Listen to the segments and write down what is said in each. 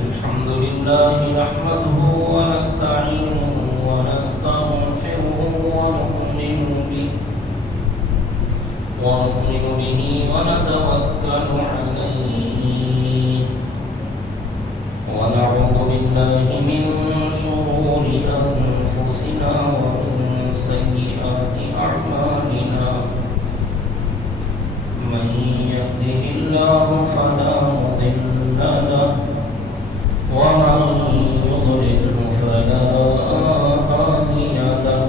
الحمد لله نحمده ونستعينه ونستغفره ونؤمن به ونتوكل عليه ونعوذ بالله من شرور أنفسنا ومن سيئات أعمالنا من يهده الله فلا مضل له ومن يضلله فلا هادي له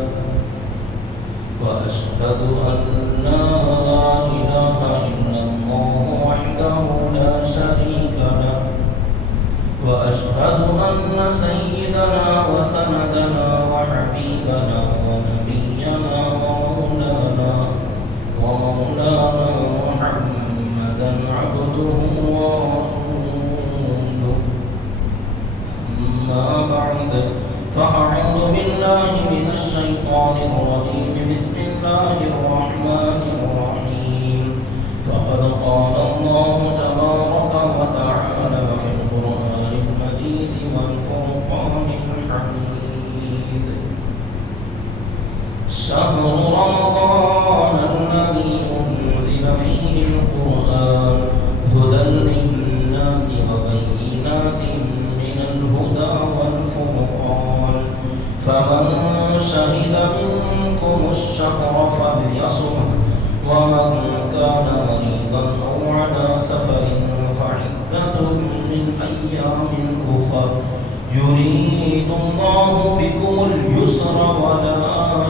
وأشهد أن لا إله إلا الله وحده لا شريك له وأشهد أن سيدنا وسندنا وحبيبنا ونبينا ومولانا محمدا عبده ورسوله أما بعد فأعوذ بالله من الشيطان الرجيم بسم الله الرحمن الرحيم فقد قال الله تبارك وتعالى في القرآن المجيد والفرقان الحميد شهر رمضان الذي أنزل فيه القرآن هدى للناس وبينات من الهدى والفرقان فمن شهد منكم الشهر فليصمه ومن كان مريضا أو على سفر فعدة من أيام أخر يريد الله بكم اليسر ولا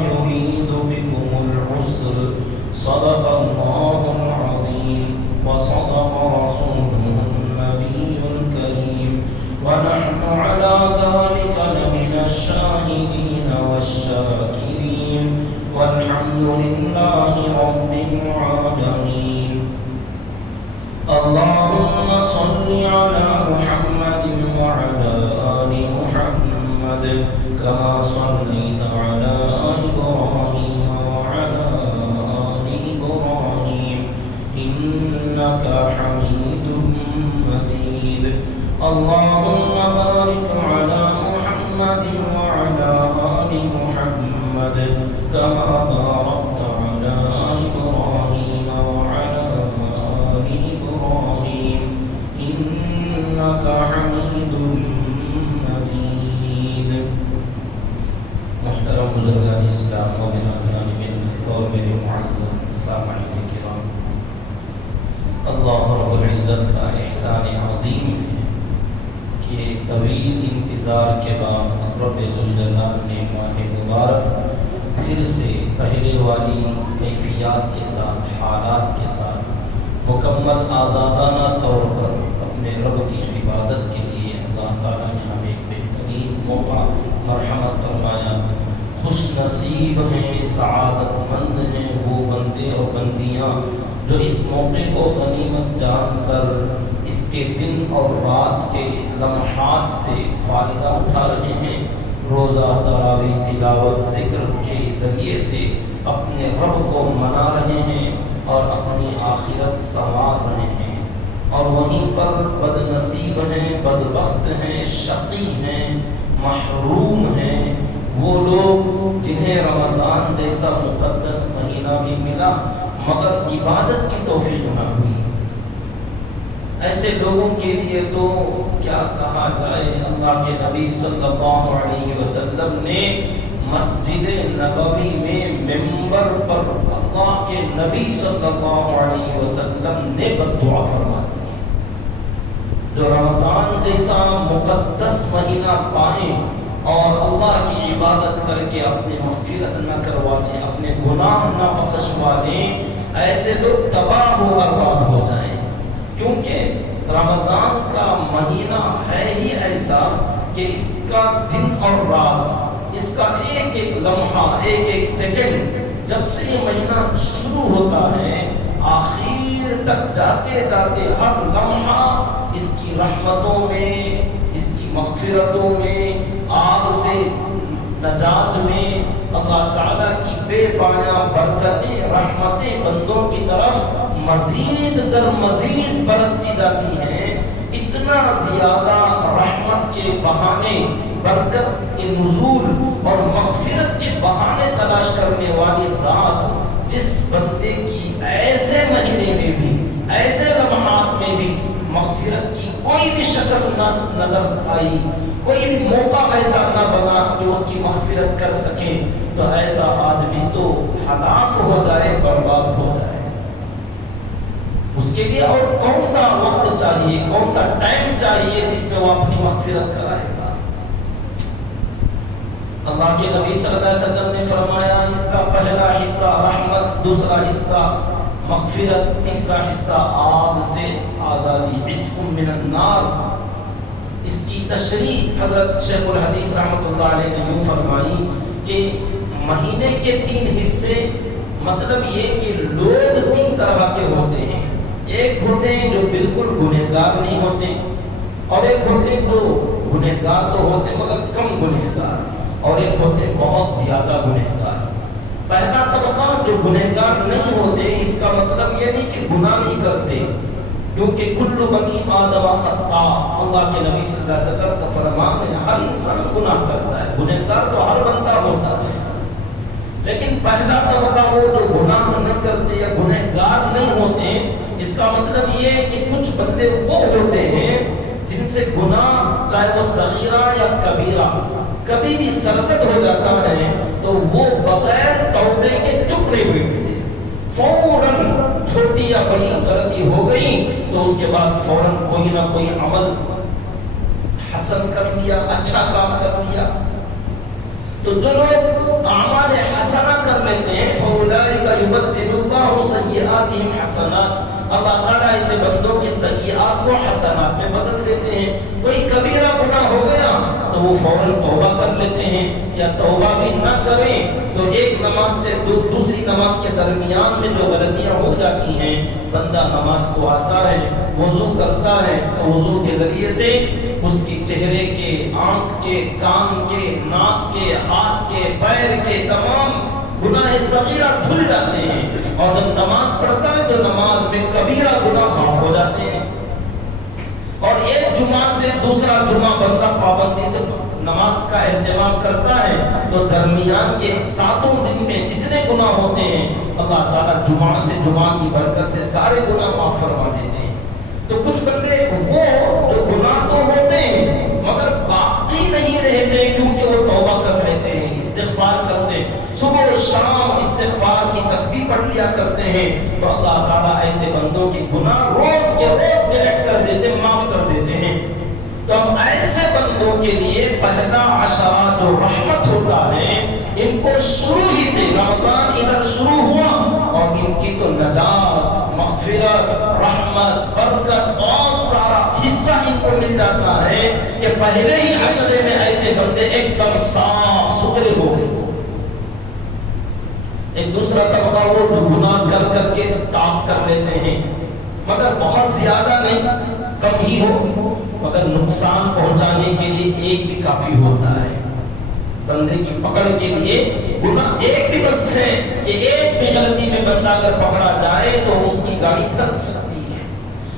يريد بكم العسر صدق الله العظيم وصدق رسوله النبي الكريم ونحن على ذلك لمن الشاهدين والشاكرين والحمد لله رب العالمين اللهم صل على محمد وعلى آل محمد كما صليت على إبراهيم وعلى آل إبراهيم إنك حميد مجيد اللهم بارك على محمد وعلى آل محمد كما باركت على إبراهيم وعلى آل إبراهيم إنك حميد مجيد محترم بزرگان اسلام و برادران محنت اور میرے معزز سامعین کرام اللہ رب العزت کا احسان عظیم کہ طویل انتظار کے بعد رب ذوالجلال نے ماہ مبارک پھر سے پہلے والی کیفیات کے ساتھ حالات کے ساتھ مکمل آزادانہ طور پر اپنے رب کی عبادت کے لیے اللہ تعالیٰ نے ہمیں ایک بہترین موقع مرحمت فرمایا۔ خوش نصیب ہیں، سعادت مند ہیں وہ بندے اور بندیاں جو اس موقع کو غنیمت جان کر اس کے دن اور رات کے لمحات سے فائدہ اٹھا رہے ہیں، روزہ تراویح تلاوت ذکر کے ذریعے سے اپنے رب کو منا رہے ہیں اور اپنی آخرت سنوار رہے ہیں، اور وہیں پر بد نصیب ہیں، بدبخت ہیں، شقی ہیں، محروم ہیں وہ لوگ جنہیں رمضان جیسا مقدس مہینہ بھی ملا مگر عبادت کی توفیق نہ ہوئی۔ ایسے لوگوں کے لیے تو کیا کہا جائے، اللہ کے نبی صلی اللہ علیہ وسلم نے مسجد نبوی میں ممبر پر اللہ کے نبی صلی اللہ علیہ وسلم نے بد دعا فرما دی، جو رمضان جیسا مقدس مہینہ پائیں اور اللہ کی عبادت کر کے اپنے مغفرت نہ کروا لیں، اپنے گناہ نہ بخشوا لیں، ایسے لوگ تباہ و برباد ہو جائیں، کیونکہ رمضان کا مہینہ ہے ہی ایسا کہ اس کا دن اور رات، اس کا ایک ایک لمحہ، ایک ایک سیکنڈ جب سے یہ مہینہ شروع ہوتا ہے آخر تک جاتے جاتے ہر لمحہ اس کی رحمتوں میں، اس کی مغفرتوں میں، آگ سے نجات میں، اللہ تعالیٰ کی بے پایاں برکتیں رحمتیں بندوں کی طرف مزید در مزید برستی جاتی ہیں، اتنا زیادہ رحمت کے بہانے، برکت کے نزول اور مغفرت کے بہانے تلاش کرنے والی ذات جس بندے کی ایسے مہینے میں بھی، ایسے لمحات میں بھی مغفرت کی کوئی بھی شکل نہ نظر آئی، کوئی بھی موقع ایسا نہ بنا کہ اس کی مغفرت کر سکے، تو ایسا آدمی تو ہلاک ہو جائے، برباد ہو جائے۔ اس کے لیے اور کون سا وقت چاہیے، کون سا ٹائم چاہیے جس میں وہ اپنی مغفرت کرائے گا؟ اللہ کے نبی صلی اللہ علیہ وسلم نے فرمایا اس کا پہلا حصہ رحمت، دوسرا حصہ مغفرت، تیسرا حصہ آگ سے آزادی، عتق من النار۔ اس کی تشریح حضرت شیخ الحدیث رحمۃ اللہ علیہ نے یوں فرمائی کہ مہینے کے 3 حصے، مطلب یہ کہ لوگ 3 طرح کے ہوتے ہیں، ایک ہوتے ہیں جو بالکل گنہگار نہیں ہوتے، اور ایک ہوتے ہیں جو گنہگار تو ہوتے مگر کم گنہگار، اور ایک ہوتے ہیں بہت زیادہ گنہگار۔ پہلا طبقہ جو گنہگار نہیں ہوتے، اس کا مطلب یہ نہیں کہ گناہ نہیں کرتے، کیونکہ کل بنی آدم خطا، اللہ کے نبی صلی اللہ علیہ وسلم کا فرمان ہے ہر انسان گناہ کرتا ہے، گنہگار تو ہر بندہ ہوتا ہے، لیکن پہلا طبقہ وہ جو گناہ نہیں کرتے یا گنہگار نہیں ہوتے، اس کا مطلب یہ ہے کہ کچھ بندے وہ ہوتے ہیں جن سے گناہ چاہے وہ صغیرہ یا کبیرہ کبھی بھی سرزد ہو جاتا ہے تو وہ بغیر توبے کے چپ نہیں بیٹھتے، فوراً چھوٹی یا بڑی غلطی ہو گئی تو اس کے بعد فوراً کوئی نہ کوئی عمل حسن کر لیا، اچھا کام کر لیا۔ تو جو لوگ اعمال حسنہ کر لیتے ہیں فَأُولَٰئِكَ يُبَدِّلُ اللَّهُ سَيِّئَاتِهِمْ حَسَنَاتٍ، اللہ تعالیٰ ایسے بندوں کے سیئات کو حسنات میں بدل دیتے ہیں۔ کوئی کبیرہ گناہ ہو گیا تو وہ فوراً توبہ کر لیتے ہیں، یا توبہ بھی نہ کریں تو ایک نماز سے دوسری نماز کے درمیان میں جو غلطیاں ہو جاتی ہیں، بندہ نماز کو آتا ہے، وضو کرتا ہے تو وضو کے ذریعے سے اس کی چہرے کے، آنکھ کے، کان کے، ناک کے، ہاتھ کے، پیر کے تمام گناہ صغیرہ دھل جاتے ہیں، اور جب نماز پڑھتا ہے تو نماز میں کبیرہ گناہ معاف ہو جاتے ہیں۔ اور ایک جمعہ سے دوسرا جمعہ بندہ پابندی سے نماز کا اہتمام کرتا ہے تو درمیان کے 7 دن میں جتنے گناہ ہوتے ہیں اللہ تعالیٰ جمعہ سے جمعہ کی برکت سے سارے گناہ معاف فرما دیتے ہیں۔ تو کچھ بندے وہ جو گناہ تو ہوتے ہیں مگر باقی نہیں رہتے، کیونکہ وہ توبہ کر لیتے ہیں، استغفار کرتے ہیں، صبح و شام استغفار کی تسبیح پڑھ لیا کرتے ہیں، تو اللہ تعالیٰ ایسے بندوں کے گناہ روز کے روز ڈیلیٹ کر دیتے ہیں، معاف کر دیتے ہیں۔ تو اب ایسے بندوں کے لیے پہلا عشرہ جو رحمت ہوتا ہے، ان کو شروع ہی سے رمضان ادھر شروع ہوا اور ان کی تو نجات، مغفرت، رحمت، برکت اور سارا حصہ ان کو مل جاتا ہے کہ پہلے ہی عشرے میں ایسے بندے ایک دم صاف ستھرے ہو گئے۔ ایک دوسرا طبقہ وہ جو گناہ کر کر کے اسٹاپ کر لیتے ہیں، مگر بہت زیادہ نہیں، کم ہی ہو، مگر نقصان پہنچانے کے لیے ایک بھی کافی ہوتا ہے۔ بندے کی پکڑ کے لیے گناہ ایک بھی بس ہے کہ ایک بھی غلطی میں بندہ اگر پکڑا جائے تو اس کی گاڑی کس سکتی ہے۔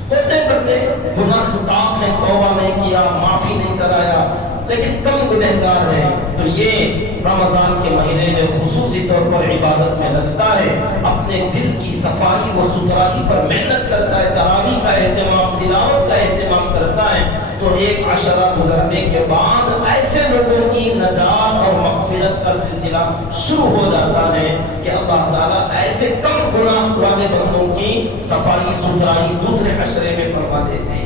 ہوتے بندے گناہ اسٹاپ ہیں، توبہ نہیں کیا، معافی نہیں کرایا، لیکن کم گنہگار ہیں، تو یہ رمضان کے مہینے میں خصوصی طور پر عبادت میں لگتا ہے، اپنے دل کی صفائی و ستھرائی پر محنت کرتا ہے، تراویح کا اہتمام، تلاوت کا اہتمام کرتا ہے، تو ایک عشرہ گزرنے کے بعد ایسے لوگوں کی نجات اور مغفرت کا سلسلہ شروع ہو جاتا ہے کہ اللہ تعالیٰ ایسے کم گناہ والے بندوں کی صفائی ستھرائی دوسرے عشرے میں فرما دیتے ہیں۔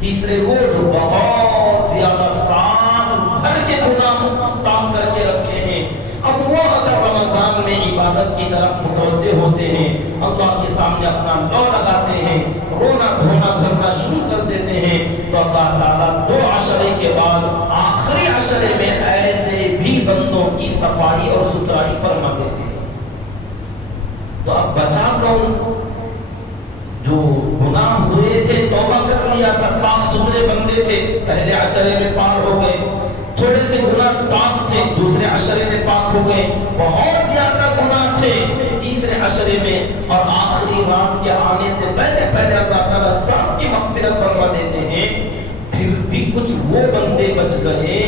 تیسرے وہ جو بہت زیادہ سال بھر کے گناہ اسٹاپ کر کے رکھے ہیں، اب وہ اگر رمضان میں عبادت کی طرف متوجہ ہوتے ہیں، اللہ کے سامنے اپنا لو لگاتے ہیں، رونا دھونا کرنا شروع کر دیتے ہیں، تو اللہ تعالیٰ 2 عشرے کے بعد آخری عشرے میں ایسے بھی بندوں کی صفائی اور ستھرائی فرما دیتے ہیں۔ تو اب بچا کون؟ جو گناہ ہوئے تھے، توبہ کر لیا تھا، صاف ستھرے بندے تھے، پہلے عشرے میں پار ہو گئے، تھوڑے سے گناہ سٹاپ تھے، دوسرے عشرے میں پاک ہو گئے، بہت زیادہ گناہ تھے، تیسرے عشرے میں اور آخری رات کے آنے سے پہلے پہلے اللہ تعالیٰ سب کی مغفرت فرما دیتے ہیں. پھر بھی کچھ وہ بندے بچ گئے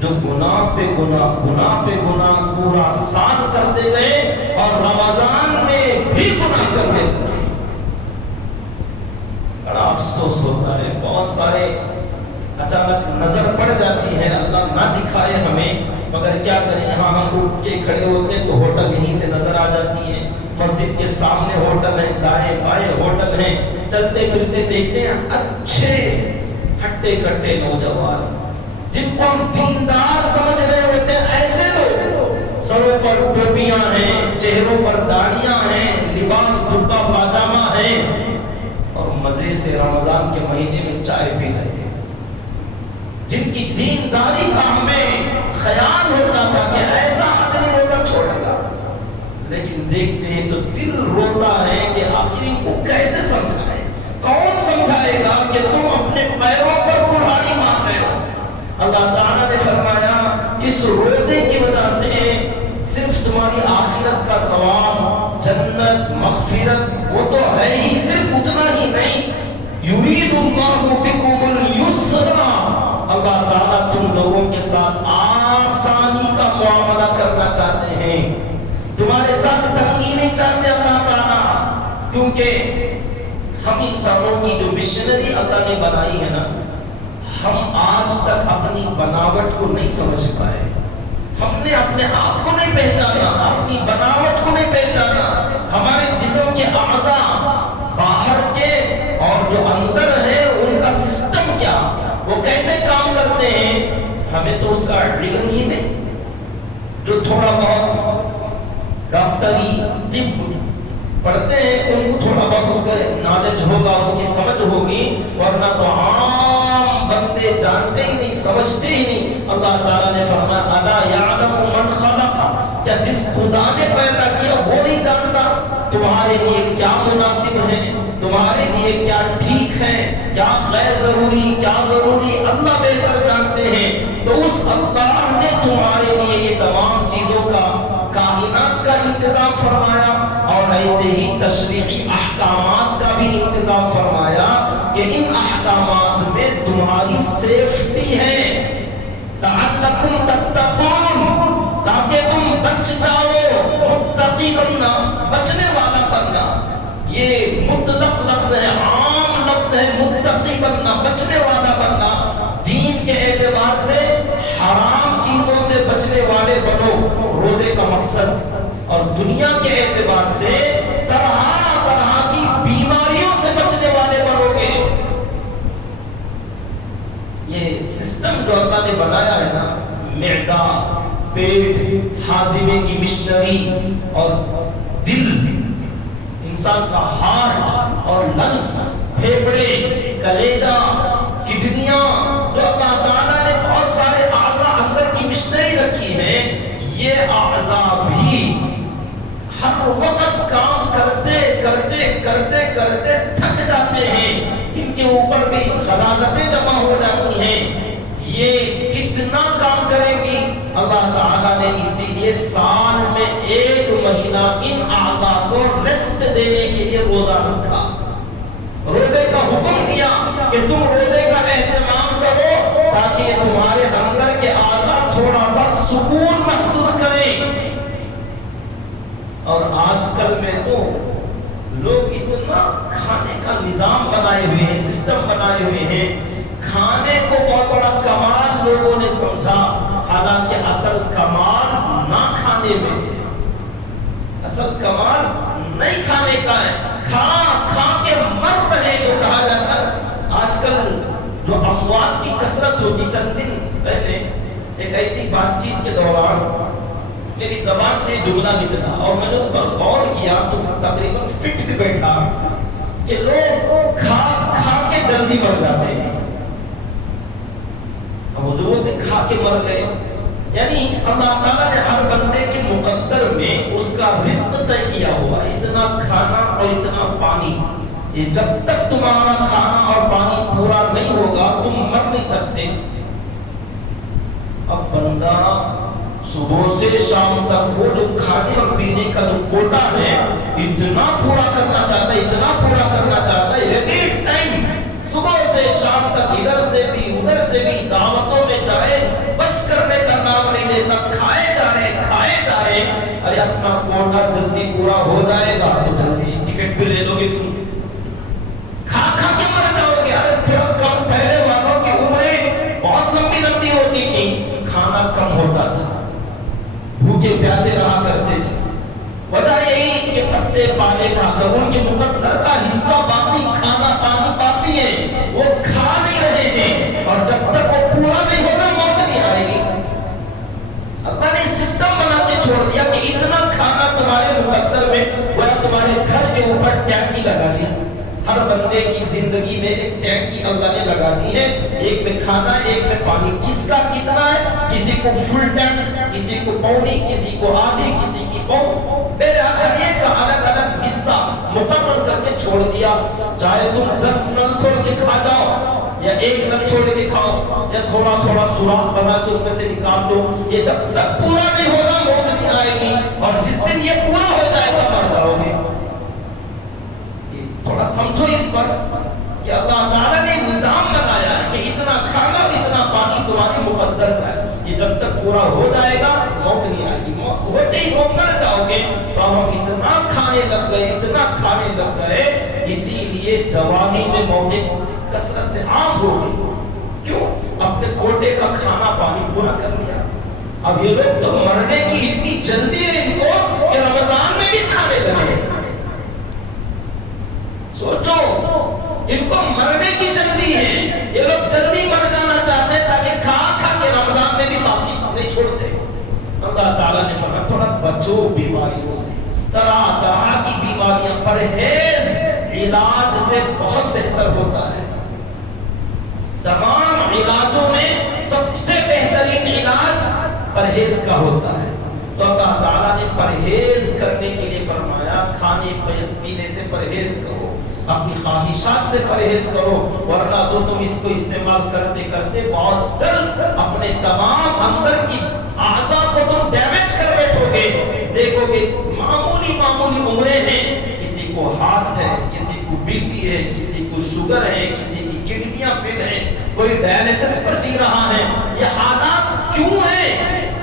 جو گناہ پہ گناہ پورا سال کرتے گئے اور رمضان میں بھی گناہ کرنے لگے. بڑا افسوس ہوتا ہے. بہت سارے اچانک نظر پڑ جاتی ہے, اللہ نہ دکھائے ہمیں, مگر کیا کریں, یہاں ہم اٹھ کے کھڑے ہوتے ہیں تو ہوٹل یہیں سے نظر آ جاتی ہے. مسجد کے سامنے ہوٹل ہے, دائیں بائیں ہوٹل ہیں, چلتے پھرتے دیکھتے ہیں اچھے ہٹے کٹے نوجوان جن کو ہم دیندار سمجھ رہے ہوتے ہیں, ایسے لوگ سروں پر ٹوپیاں ہیں, چہروں پر داڑیاں ہیں, لباس جبہ پاجامہ ہے اور مزے سے رمضان کے مہینے میں چائے پی رہے ہیں. جن کی دینداری کا ہمیں خیال ہوتا تھا کہ ایسا آدمی روزہ چھوڑے گا, لیکن دیکھتے ہیں تو دل روتا ہے کہ آخر ان کو کیسے سمجھائے, کون سمجھائے گا کہ تم اپنے پیروں پر کڑھاڑی مار رہے ہو. اللہ تعالیٰ نے فرمایا اس روزے کی وجہ سے صرف تمہاری آخرت کا ثواب, جنت, مغفرت وہ تو ہے ہی, صرف اتنا ہی نہیں, یرید اللہ بکم اليسر, اللہ تعالیٰ تم لوگوں کے ساتھ آسانی کا معاملہ کرنا چاہتے ہیں, تمہارے ساتھ تنگی نہیں چاہتے اللہ تعالیٰ. کیونکہ ہم انسانوں کی جو مشنری اللہ نے بنائی ہے نا, ہم آج تک اپنی بناوٹ کو نہیں سمجھ پائے. ہم نے اپنے آپ کو نہیں پہچانا, اپنی بناوٹ کو نہیں پہچانا. ہمارے جسم کے اعضاء باہر کے اور جو اندر ہے ان کا سسٹم کیا, وہ کیسے کام کرتے ہیں, ہمیں تو اس کا علم ہی نہیں. جو تھوڑا بہت ڈاکٹری طب پڑھتے ہیں ان کو تھوڑا بہت اس کا نالج ہوگا, اس کی سمجھ ہوگی, ورنہ تو عام بندے جانتے ہی نہیں, سمجھتے ہی نہیں. اللہ تعالیٰ نے فرمایا الا یعلم من خلق, کیا جس خدا نے پیدا کیا وہ نہیں جانتا تمہارے لیے کیا مناسب ہے, تمہارے لیے کیا ٹھیک ہے, کیا غیر ضروری, کیا ضروری, اللہ بہتر جانتے ہیں. تو اس اللہ نے تمہارے لیے یہ تمام چیزوں کا, کائنات کا انتظام فرمایا اور ایسے ہی تشریعی احکامات کا بھی انتظام فرمایا کہ ان احکامات میں تمہاری سیفٹی ہے, لعلکم تتقون, تاکہ تم بچ جاؤ, متقی بننا, بچنے والا بننا. یہ مطلق لفظ ہے, عام لفظ ہے, متقی بننا, بچنے والا بننا. دین کے اعتبار سے حرام چیزوں سے بچنے والے بنو روزے کا مقصد, اور دنیا کے اعتبار سے طرح طرح کی بیماریوں سے بچنے والے بنو گے. یہ سسٹم جو اللہ نے بنایا ہے نا, معدہ, پیٹ, ہاضمے کی مشنری اور دل, انسان کا ہارٹ اور لنگس, پھیپھڑے, کلیجہ, کڈنیاں, جو اللہ تعالیٰ نے بہت سارے اعضاء اندر کی مشنری رکھی ہے, یہ اعضاء بھی ہر وقت کام کرتے کرتے کرتے کرتے تھک جاتے ہیں. ان کے اوپر بھی غلاظتیں جمع ہو جاتی ہیں. یہ کتنا کام کریں گی؟ اللہ تعالیٰ نے اسی لیے سال میں 1 مہینہ ان اعضاء کو ریسٹ دینے کے لیے روزہ رکھا, روزے کا حکم دیا کہ تم روزے کا اہتمام کرو تاکہ تمہارے اندر کے اعضاء تھوڑا سا سکون محسوس کریں. اور آج کل میں تو لوگ اتنا کھانے کا نظام بنائے ہوئے ہیں, سسٹم بنائے ہوئے ہیں, کھانے کو بہت بڑا کمال لوگوں نے سمجھا, حالانکہ اصل کمال نہ کھانے میں ہے, اصل کمال نہیں کھانے کا ہے. کھا کھا کے مر رہے جو کہا جاتا ہے. آج کل جو اموات کی کثرت ہوتی, چند دن پہلے ایک ایسی بات چیت کے دوران میری زبان سے جملہ نکلا اور میں نے اس پر غور کیا تو تقریباً فٹ بیٹھا کہ لوگ کھا کھا کے جلدی مر جاتے ہیں. اب وہ جو بولتے کھا کے مر گئے, یعنی اللہ تعالیٰ نے ہر بندے کے مقدر میں اس کا رزق طے کیا ہوا, اتنا کھانا اور اتنا پانی. یہ جب تک تمہارا کھانا اور پانی پورا نہیں ہوگا تم مر نہیں سکتے. اب بندہ صبح سے شام تک وہ جو کھانے اور پینے کا جو کوٹا ہے اتنا پورا کرنا چاہتا ہے، اتنا پورا کرنا چاہتا ہے، ایٹ ٹائم صبح سے شام تک ادھر سے بھی ادھر سے بھی دعوتوں میں جائے، بس کرنے کا نام نہیں لیتا، کھائے جا رہے کھائے جا رہے۔ ارے اپنا کوٹا جلدی پورا ہو جائے گا تو جلدی سے ٹکٹ بھی لے لو گے، تم کھا کھا کے مر جاؤ گے۔ ارے تھوڑا کم پہلے والوں کی عمریں بہت لمبی لمبی ہوتی تھی، کھانا کم ہوتا تھا، بھوکے پیاسے رہا کرتے تھے، وجہ یہی کہ پتے پالے کھا کر ان کے مقدر کا حصہ باقی کھانا پانی باقی ہے، وہ کھا نہیں رہے ہیں، اور جب تک وہ پورا نہیں ہوگا موت نہیں آئے گی۔ اللہ نے سسٹم بنا کے چھوڑ دیا کہ اتنا کھانا تمہارے مقدر میں، وہ تمہارے گھر کے اوپر ٹینکی لگا دی، ہر بندے کی زندگی میں ایک ٹینکی اللہ نے لگا دی ہے، ایک میں کھانا ایک میں پانی، کس کا کتنا ہے، کسی کو فل ٹینک، کسی کو پونی، کسی کو آدھی، کسی کی پون، ہر ایک کا الگ الگ حصہ مقرر کر کے چھوڑ دیا۔ چاہے تم 10 نل کھول کے کھا جاؤ یا 1 نل چھوڑ کے کھاؤ یا تھوڑا تھوڑا سوراخ بنا کے اس میں سے نکال دو، یہ جب تک پورا نہیں ہوگا موت نہیں آئے گی، اور جس دن یہ پورا ہو جائے گا مر جاؤ گے۔ تھوڑا سمجھو اس پر کہ اللہ تعالیٰ نے نظام بنایا ہے کہ اتنا کھانا اور اتنا پانی تمہاری مقدر کا ہے، یہ جب تک پورا ہو جائے گا موت نہیں آئے گی، موت ہوتے ہی وہ مر جاؤ گے۔ تو ہم اتنا کھانے لگ گئے، اتنا کھانے لگ گئے، اسی لیے جوانی میں موتیں کثرت سے عام ہو گئی۔ کیوں؟ اپنے کوٹے کا کھانا پانی پورا کر لیا۔ اب یہ لوگ تو مرنے کی اتنی جلدی ہے ان کو کہ رمضان میں بھی کھانے لگے۔ سوچو، ان کو مرنے کی جلدی ہے، یہ لوگ جلدی مر جانا چاہتے ہیں تاکہ کھا کھا کے رمضان میں بھی باقی نہیں چھوڑتے۔ اللہ تعالیٰ نے فرمایا تھوڑا بچو بیماریوں سے، طرح طرح کی بیماریاں، پرہیز علاج سے بہت بہتر ہوتا ہے۔ تمام علاجوں میں سب سے بہترین علاج پرہیز کا ہوتا ہے۔ تو اللہ تعالیٰ نے پرہیز کرنے کے لیے فرمایا کھانے پینے سے پرہیز کرو، اپنی خواہشات سے پرہیز کرو، ورنہ تو تم اس کو استعمال کرتے کرتے بہت جلد اپنے تمام اندر کی اعضاء کو تم ڈیمیج کر بیٹھو گے۔ دیکھو گے معمولی معمولی عمریں ہیں، کسی کو ہارٹ ہے، کسی کو بی پی ہے، کسی کو شوگر ہے، کسی کی کڈنیاں فیل ہیں، کوئی ڈائلیسس پر جی رہا ہے۔ یہ حالات کیوں ہیں؟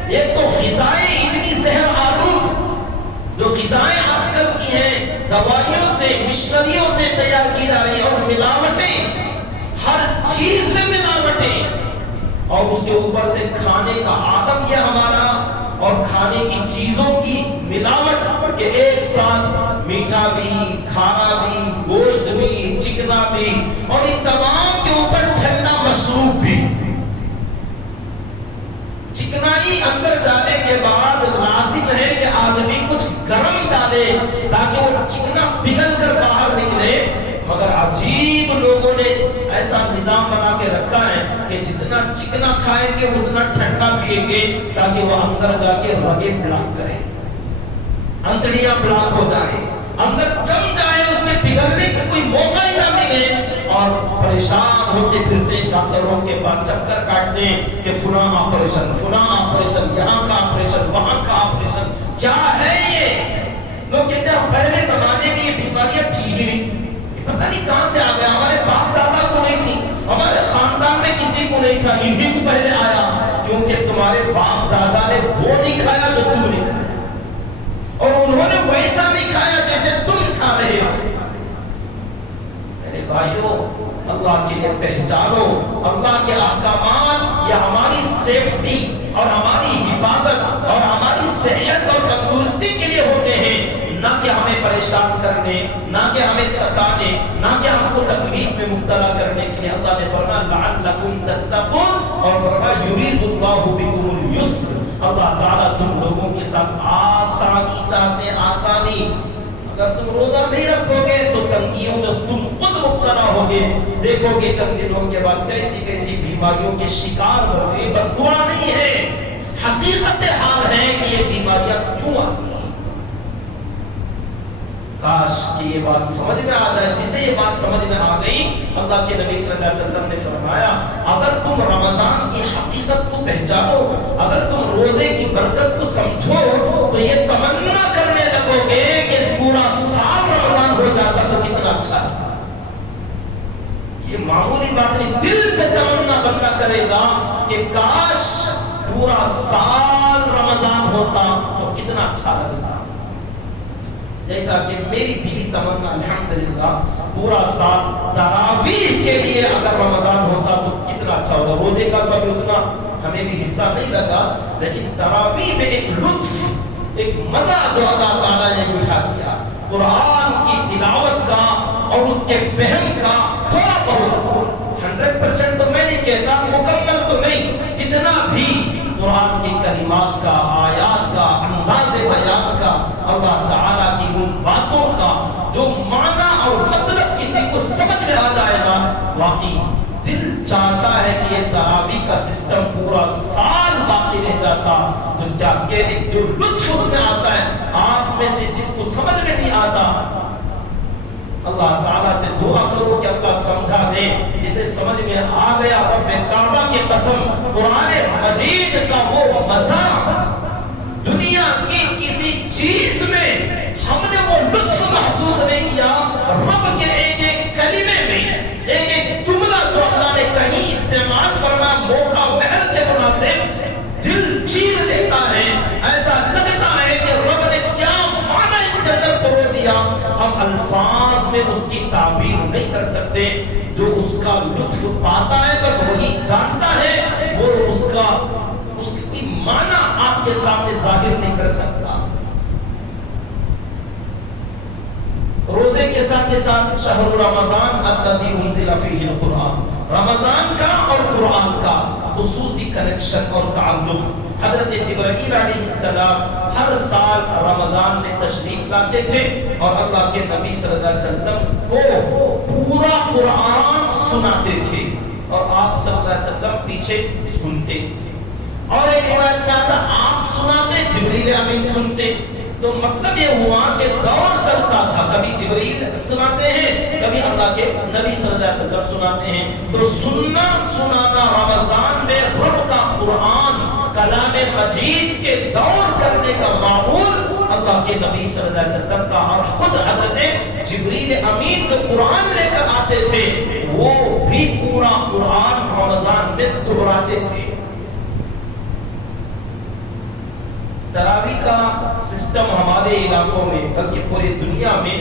ایک تو غذائیں اتنی زہر آلود جو غذائیں آج کل کی ہیں، دوائیوں سے مشنریوں سے تیار کی جا رہی، اور ملاوٹیں، ہر چیز میں ملاوٹیں، اور اس کے اوپر سے کھانے کا عادت یہ ہمارا، اور کھانے کی چیزوں کی ملاوٹ کہ ایک ساتھ میٹھا بھی، کھانا بھی، گوشت بھی، چکنا بھی، اور ان تمام کے اوپر ٹھنڈا مشروب بھی۔ چکنائی اندر جانے کے بعد لازم ہے کہ آدمی کچھ گرم ڈالے تاکہ وہ چکنا پگھل کر باہر نکلے، مگر عجیب لوگوں نے ایسا نظام بنا کے رکھا ہے کہ جتنا چکنا کھائیں گے اتنا ٹھنڈا پیئیں گے تاکہ وہ اندر جا کے رگیں بلاک کرے، انتڑیاں بلاک ہو جائے، اندر جم جائے، اس میں پگھلنے کا کوئی موقع ہی نہ ملے، اور پریشان ہوتے پھرتے ڈاکٹروں کے پاس چکر کاٹتے ہیں کہ فلاں آپریشن، فلاں آپریشن، یہاں کا آپریشن، وہاں کا آپریشن۔ کیا ہے یہ؟ لوگ کہتے ہیں پہلے زمانے میں یہ بیماریاں تھی ہی نہیں، یہ پتہ نہیں کہاں سے آ گیا، ہمارے باپ دادا کو نہیں تھی، ہمارے خاندان میں کسی کو نہیں تھا، انہیں کو پہلے آیا، کیونکہ تمہارے باپ دادا نے وہ نہیں کھایا جو تم نے کھایا، اور انہوں نے ویسا نہیں کھایا جیسے تم کھا رہے ہو۔ میرے بھائیوں، اللہ کے لیے پہچانو، اللہ کے احکامات یہ ہماری سیفٹی اور ہماری حفاظت اور ہماری صحت اور تندرستی کے لیے ہوتے ہیں، نہ کہ ہمیں پریشان کرنے، نہ کہ ہمیں ستانے، نہ کہ ہم کو تکلیف میں مبتلا کرنے کے لیے۔ اللہ نے فرمایا لعلکم تتقون، اور فرمایا یرید اللہ بکم اليسر، اللہ تعالیٰ تم لوگوں کے ساتھ آسانی چاہتے ہیں، آسانی۔ اگر تم روزہ نہیں رکھو گے تو تنگیوں میں تم خود مبتلا ہوگے، دیکھو گے چند دنوں کے بعد کیسی کیسی بیماریوں کے شکار ہوتے ہیں۔ بددعا نہیں ہے، حقیقت حال ہے کہ یہ بیماریاں کیوں آتی ہیں۔ کاش کہ یہ بات سمجھ میں آ جائے، جسے یہ بات سمجھ میں آ گئی، اللہ کے نبی صلی اللہ علیہ وسلم نے فرمایا اگر تم رمضان کی حقیقت کو پہچانو، اگر تم روزے کی برکت کو سمجھو تو یہ تمنا کرنے لگو گے کہ اس پورا سال رمضان ہو جاتا تو کتنا اچھا تھا. یہ معمولی بات نہیں، دل سے تمنا بندہ کرے گا کہ کاش پورا سال رمضان ہوتا تو کتنا اچھا لگتا. جیسا کہ میری دلی تمنا الحمدللہ پورا سال تراویح کے لیے اگر رمضان ہوتا تو کتنا اچھا ہوتا. روزے کا تو ابھی اتنا ہمیں بھی حصہ نہیں لگا، لیکن تراویح میں ایک لطف، ایک مزہ جو اللہ تعالیٰ نے بٹھا دیا قرآن کی تلاوت کا اور اس کے فہم کا، تھوڑا بہت 100% تو میں نہیں کہتا، مکمل تو نہیں، جتنا بھی قرآن کی کلمات کا، آیات کا، انداز بیان کا، اللہ تعالیٰ کی ان باتوں کا جو معنی اور مطلب کسی کو سمجھ میں آ جائے گا، واقعی دل چاہتا ہے کہ یہ تراویح کا سسٹم پورا سال باقی رہ جاتا تو کیا کہ جو لطف اس میں آتا ہے، آپ میں سے جس کو سمجھ میں نہیں آتا، اللہ تعالیٰ سے دعا کرو کہ اللہ سمجھا دے. جسے سمجھ میں آ گیا رب کعبہ کی قسم، قرآن مجید کا وہ مزہ دنیا کی کسی چیز میں ہم نے وہ لطف محسوس نہیں کیا. رب کے ایک ایک کلمے میں، ایک ایک جملہ جو اللہ نے کہیں استعمال فرما موقع محل کے مناسب دل چیر دیتا ہے. ایسا لگتا ہے کہ رب نے کیا معنی اس کے اندر پرو دیا، ہم الفاظ میں اس کی تعبیر نہیں کر سکتے. جو اس کا لطف پاتا ہے بس وہی جانتا ہے، وہ اس کی کوئی معنی آپ کے سامنے ظاہر نہیں کر سکتا. روزے کے ساتھ شہر رمضان الذی انزل فیہ القرآن، رمضان کا اور قرآن کا خصوصی کنیکشن اور تعلق. حضرت جبرائیل علیہ السلام ہر سال رمضان میں تشریف لاتے تھے اور اللہ کے نبی صلی اللہ علیہ وسلم کو پورا قرآن سناتے تھے اور آپ صلی اللہ علیہ وسلم پیچھے سنتے. اور ایک روایت میں آتا آپ سناتے، جبرائیل امین سنتے. تو مطلب یہ ہوا کہ دور چلتا تھا، کبھی جبرائیل سناتے ہیں، کبھی اللہ کے نبی صلی اللہ علیہ وسلم سناتے ہیں. تو سننا سنانا رمضان میں رب کا قرآن کلام مجید کے دور کرنے کا معمول اللہ کے نبی صلی اللہ علیہ وسلم کا. اور خود حضرت جبریل امین جو قرآن لے کر آتے تھے وہ بھی پورا قرآن رمضان میں دہراتے تھے. تراویح کا سسٹم ہمارے علاقوں میں بلکہ پوری دنیا میں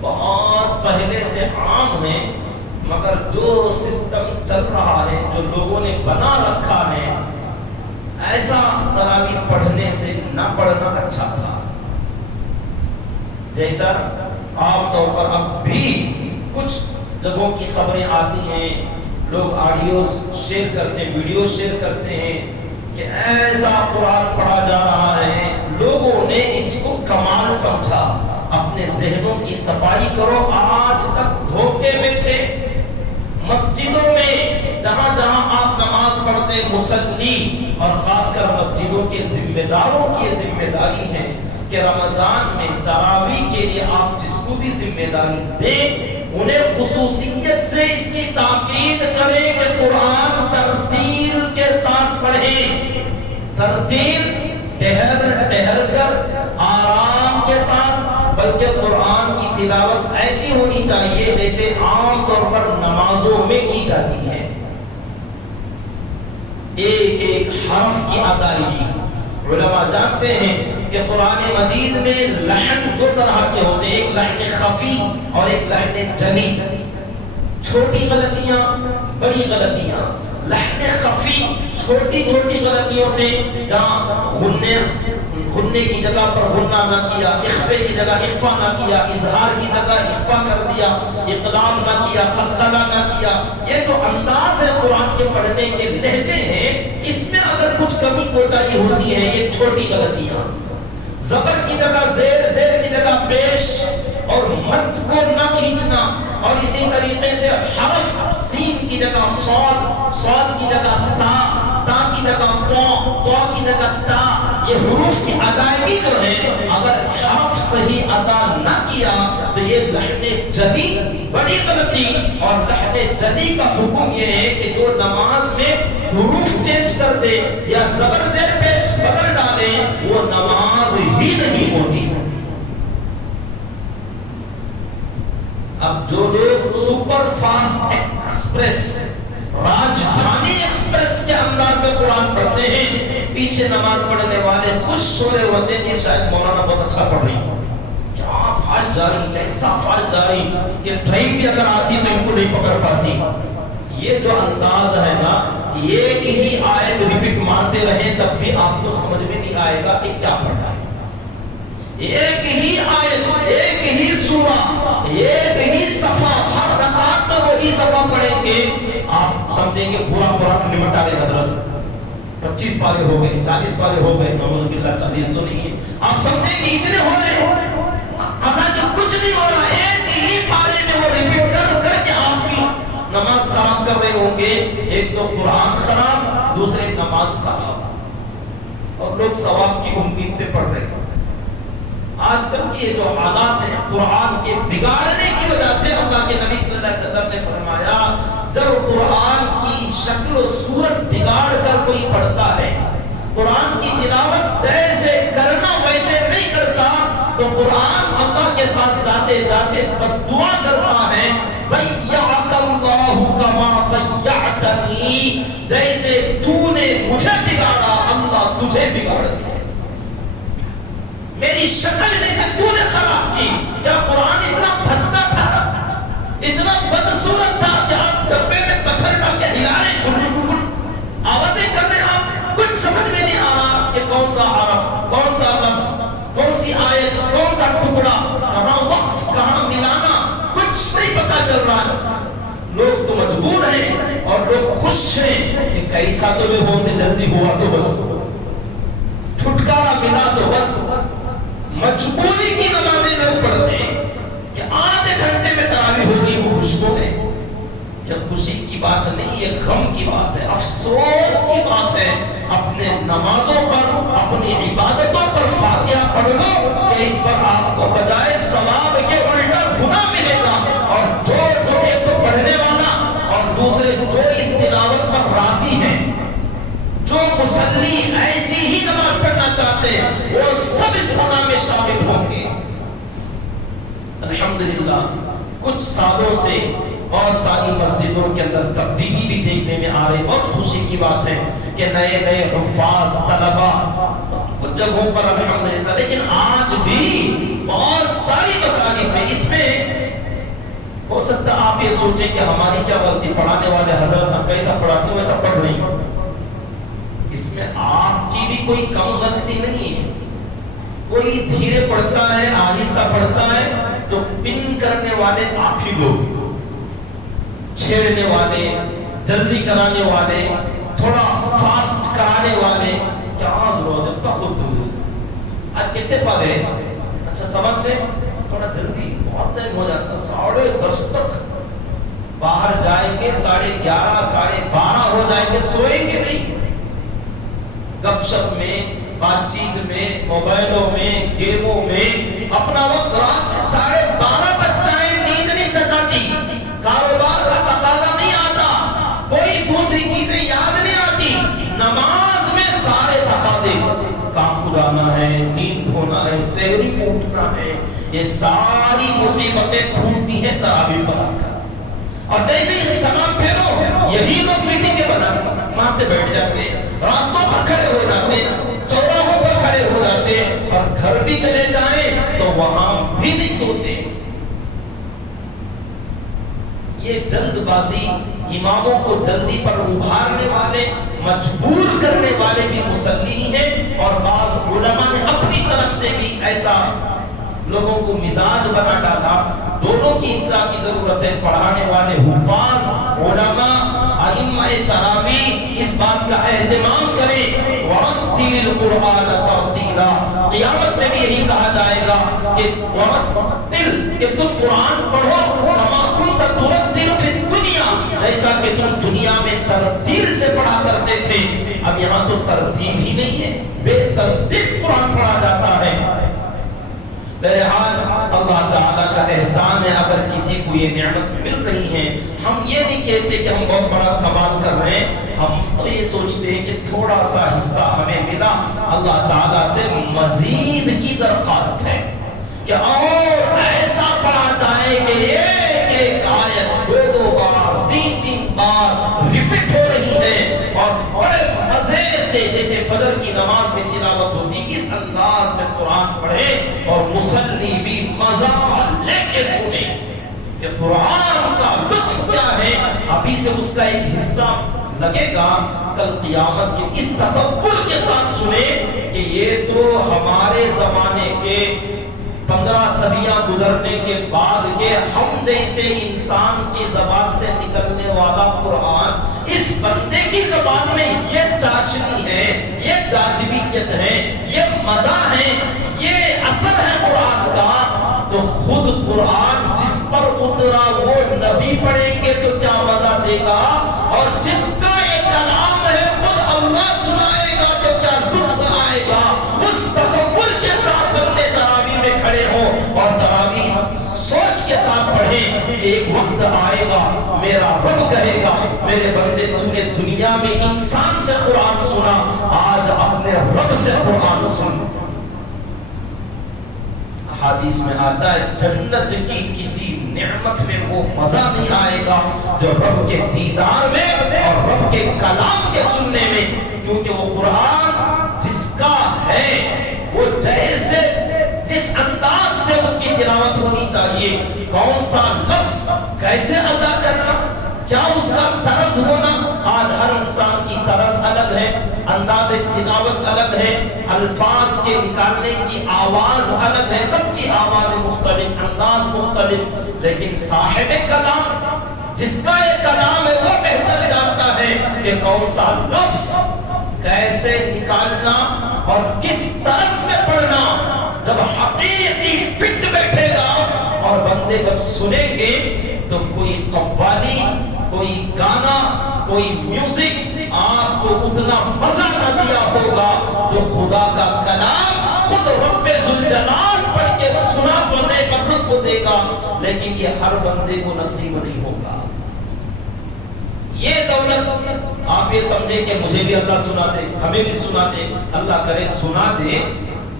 بہت پہلے سے عام ہے، مگر جو سسٹم چل رہا ہے، جو لوگوں نے بنا رکھا ہے، ایسا تراویح پڑھنے سے نہ پڑھنا اچھا تھا. جیسا عام طور پر اب بھی کچھ جگہوں کی خبریں آتی ہیں، لوگ آڈیوز شیئر کرتے ہیں، ویڈیو شیئر کرتے ہیں کہ ایسا قرآن پڑھا جا رہا ہے. لوگوں نے اس کو کمال سمجھا. اپنے ذہنوں کی صفائی کرو. آج تک دھوکے میں تھے. مسجدوں میں جہاں جہاں آپ نماز پڑھتے مصلی اور خاص کر مسجدوں کے ذمہ داروں کی ذمہ داری ہے کہ رمضان میں تراویح کے لیے آپ جس کو بھی ذمہ داری دیں انہیں خصوصیت سے اس کی تاکید کریں کہ قرآن ترتیل کے ساتھ پڑھیں. ترتیل ٹہر کر آرام کے ساتھ، بلکہ قرآن کی تلاوت ایسی ہونی چاہیے جیسے عام طور پر نمازوں میں کی جاتی ہے. ایک ایک حرف کی ادائیگی. علماء جانتے ہیں کہ قرآن مجید میں لحن دو طرح کے ہوتے ہیں، ایک لحن خفی اور ایک لحن جلی. چھوٹی غلطیاں، بڑی غلطیاں. لحن خفی چھوٹی چھوٹی غلطیوں سے جہاں غننے کی جگہ پر غنہ نہ کیا، اخفے کی جگہ اخفا نہ کیا، اظہار کی جگہ اخفا کر دیا، اقلام نہ کیا، قطلہ نہ کیا. یہ جو انداز ہے قرآن کے پڑھنے کے لہجے ہیں، اس میں اگر کچھ کمی کوتاہی ہوتی ہے یہ چھوٹی غلطیاں. زبر کی جگہ زیر، زیر کی جگہ پیش اور مد کو نہ کھینچنا، اور اسی طریقے سے حرف سین کی جگہ صاد، صاد کی جگہ تا، تا کی جگہ تو، تو کی جگہ تا. یہ حروف کی ادائیگی جو ہے اگر حرف صحیح ادا نہ کیا تو یہ لحن جلی بڑی غلطی. اور لحن جلی کا حکم یہ ہے کہ جو نماز میں حروف چینج کر دے یا زبر زیر پیش بدل ڈالیں وہ نماز ہی نہیں ہوتی۔ اب جو لوگ سپر فاسٹ ایکسپریس، راجدھانی ایکسپریس کے انداز میں قرآن پڑھتے ہیں، پیچھے نماز پڑھنے والے خوش ہو رہے ہوتے ہیں کہ شاید مولانا بہت اچھا پڑھ رہی، کیا فارغ جاری، کیسا فارغ جاری کہ ٹرین بھی اگر آتی تو ان کو نہیں پکڑ پاتی۔ یہ جو انداز ہے نا، ایک ہی آیت ریپیٹ مارتے رہیں تب بھی آپ کو سمجھ میں نہیں آئے گا کہ کیا پڑھ رہا ہے۔ ایک ہی آیت، ایک ہی سورہ، ایک ہی صفحہ، ہر رکعت میں وہی صفحہ پڑھیں گے، آپ سمجھیں گے پورا قرآن نمٹا گئے حضرت، 25 پارے ہو گئے، 40 پارے ہو گئے، نعوذ باللہ 40 تو نہیں ہے، آپ سمجھیں گے اتنے ہو رہے، حالانکہ کچھ نہیں ہو رہا، ایک ہی پارے میں وہ ریپیٹ کر کے آپ کی نماز خراب کر رہے ہوں گے۔ ایک تو قرآن خراب، دوسرے نماز خراب، اور لوگ ثواب کی امید پہ پڑھ رہے ہیں۔ آج کل کی یہ جو حالات ہیں قرآن کے بگاڑنے کی وجہ سے، اللہ کے نبی صلی اللہ علیہ وسلم نے فرمایا جب قرآن کی شکل و صورت بگاڑ کر کوئی پڑھتا ہے، قرآن کی تلاوت جیسے کرنا ویسے نہیں کرتا، تو قرآن اللہ کے پاس جاتے جاتے دعا کرتا ہے وَيَّعَكَ اللَّهُ كَمَا فَيَّعْتَنِي، جیسے تو نے مجھے بگاڑا اللہ تجھے بگاڑ دے، میری شکل جیسے تو نے خراب کی۔ کیا قرآن اتنا بھدا تھا، اتنا بدصورت تھا کہ آپ ڈبے میں پتھر ڈال کے ہلا رہے ہیں، آوازیں کر رہے ہیں، آپ کچھ سمجھ میں نہیں آ رہا کہ کون سا حرف، کون سا لفظ، کون سی آیت، کون سا ٹکڑا، کہاں وقف، کہاں ملانا، کچھ نہیں پتا چل رہا ہے۔ لوگ تو مجبور ہیں اور لوگ خوش ہیں کہ کیسا تو بھی ہوتے، جلدی ہوا تو بس، چھٹکارا ملا تو بس۔ مجبوری کی نمازیں لوگ پڑھتے ہیں کہ آدھے گھنٹے میں تراویح ہوگی، وہ خوش ہو گئے۔ یہ خوشی کی بات نہیں، یہ غم کی بات ہے، افسوس کی بات ہے۔ اپنے نمازوں پر، اپنی عبادتوں پر فاتحہ پڑھ لو کہ اس پر آپ کو بجائے ثواب کے الٹا گناہ ملے گا۔ اور جو ایک تو پڑھنے والا اور دوسرے جو اس تلاوت پر راضی ہیں، جو مصلی ایسی ہی نماز پڑھنا چاہتے ہیں، وہ سب اس گناہ میں شامل ہوں گے۔ الحمدللہ کچھ سالوں سے بہت ساری مسجدوں کے اندر تبدیلی بھی دیکھنے میں آ رہی، بہت خوشی کی بات ہے کہ نئے نئے حفاظ، طلبہ کچھ جگہوں پر الحمدللہ، لیکن آج بھی بہت ساری مساجد میں، اس میں ہو سکتا ہے آپ یہ سوچیں کہ ہماری کیا غلطی، پڑھانے والے حضرت ہم کیسا پڑھاتے ہیں ویسا پڑھ رہی ہیں، اس میں آپ کی بھی کوئی کم غلطی نہیں ہے۔ کوئی دھیرے پڑھتا ہے، آہستہ پڑھتا ہے تو پن کرنے والے آپ ہی لوگ، چھیڑنے والے، جلدی کرانے والے، تھوڑا فاسٹ کرانے والے، کیا ضرورت ہے کا خود آج کتنے پڑھے، اچھا سبق سے تھوڑا جلدی، بہت ٹائم ہو جاتا، 10:30 تک باہر جائیں گے، 11:30 12:30 ہو جائیں گے، سوئیں گے نہیں، گپ شپ میں، بات چیت میں، موبائلوں میں، گیموں میں اپنا وقت رات میں 12:30 تک جائیں، نیند نہیں ستاتی، کاروبار کا تقاضا نہیں آتا، کوئی دوسری چیزیں یاد نہیں آتی، نماز میں سارے تقاضے، کام کو جانا ہے، نیند ہونا ہے، سحری کو اٹھنا ہے، یہ ساری مصیبتیں پھوٹتی ہیں تراویح پر آ کر۔ اور جیسے ہی سلام پھیرو، یہی لوگ میٹنگ کے بنا مارتے بیٹھ جاتے ہیں، راستوں پر کھڑے ہو جاتے ہیں، چوراہوں پر کھڑے ہو جاتے ہیں، اور گھر بھی چلے جائیں تو وہاں بھی نہیں سوتے۔ یہ جلد بازی، اماموں کو جلدی پر ابھارنے والے، مجبور کرنے والے بھی مصلی ہیں، اور بعض علماء نے اپنی طرف سے بھی ایسا لوگوں کو مزاج بنا ڈالا۔ دونوں کی اصلاح کی ضرورت ہے، پڑھانے والے حفاظ، علماء، ائمہ تراویح اس بات کا اہتمام کریں، وَرَتِّلِ الْقُرْآنَ تَرْتِيلًا، قیامت میں بھی یہی کہا جائے گا کہ وَرَتِّل، کہ تم قرآن پڑھو کَمَا كُنْتَ تُرَتِّلُ فِي الدُّنْيَا، جیسا کہ تم دنیا میں ترتیل سے پڑھا کرتے تھے۔ اب یہاں تو ترتیب ہی نہیں ہے، بے ترتیب قرآن پڑھا جاتا ہے۔ بہرحال اللہ تعالیٰ کا احسان ہے، اگر کسی کو یہ نعمت مل رہی ہے، ہم یہ نہیں کہتے کہ ہم بہت بڑا کمال کر رہے ہیں، ہم تو یہ سوچتے ہیں کہ تھوڑا سا حصہ ہمیں ملا، اللہ تعالیٰ سے مزید کی درخواست ہے کہ اور ایسا پڑھا جائے کہ ایک آیت دو بار تین بار ریپیٹ ہو رہی ہے اور بڑے مزے سے، جیسے فجر کی نماز میں تلاوت ہوتی اس انداز میں قرآن پڑھے اور مصلی بھی مزہ لے کے سنے کہ قرآن کا لطف کیا ہے۔ ابھی سے اس کا ایک حصہ لگے گا، کل قیامت کے اس تصور کے ساتھ سنے کہ یہ تو ہمارے زمانے کے 15 صدیاں گزرنے کے بعد کے ہم جیسے انسان کی زبان سے نکلنے والا قرآن اس بندے کی زبان میں یہ چاشنی ہے، یہ جاذبیت ہے، یہ مزہ ہے، یہ اثر ہے قرآن کا، تو خود قرآن جس پر اترا وہ نبی پڑھیں گے تو کیا مزہ دے گا، اور جس کا یہ کلام ہے خود اللہ سنائے گا تو کیا لطف آئے گا۔ اس تصور کے ساتھ بندے تراویح میں کھڑے ہوں اور تراویح سوچ کے ساتھ پڑھیں کہ ایک وقت آئے گا میرا رب کہے گا میرے بندے تو نے دنیا میں انسان سے قرآن سنا، آج اپنے رب سے قرآن سن۔ حدیث میں آتا ہے جنت کی کسی نعمت میں وہ مزہ نہیں آئے گا جو رب کے دیدار میں اور رب کے کلام کے سننے میں، کیونکہ وہ قرآن جس کا ہے وہ جیسے جس انداز سے اس کی تلاوت ہونی چاہیے، کون سا لفظ کیسے ادا کرنا، کیا اس کا طرز ہونا، آج ہر انسان کی طرز الگ ہے، انداز تلاوت الگ ہے، الفاظ کے نکالنے کی آواز الگ ہے، سب کی آواز مختلف، انداز مختلف، لیکن صاحب کلام جس کا یہ کلام ہے وہ بہتر جانتا ہے کہ کون سا لفظ کیسے نکالنا اور کس طرز میں پڑھنا۔ جب حقیقی فٹ بیٹھے گا اور بندے جب سنیں گے تو کوئی قوالی، کوئی گانا، کوئی میوزک آپ کو اتنا مزہ نہ دیا ہوگا جو خدا کا کلام خود رب ذوالجلال پڑھ کے سنا پڑھنے کا لطف دے گا، لیکن یہ ہر بندے کو نصیب نہیں ہوگا۔ یہ دولت آپ یہ سمجھے کہ مجھے بھی اللہ سنا دے، ہمیں بھی سنا دے، اللہ کرے سنا دے،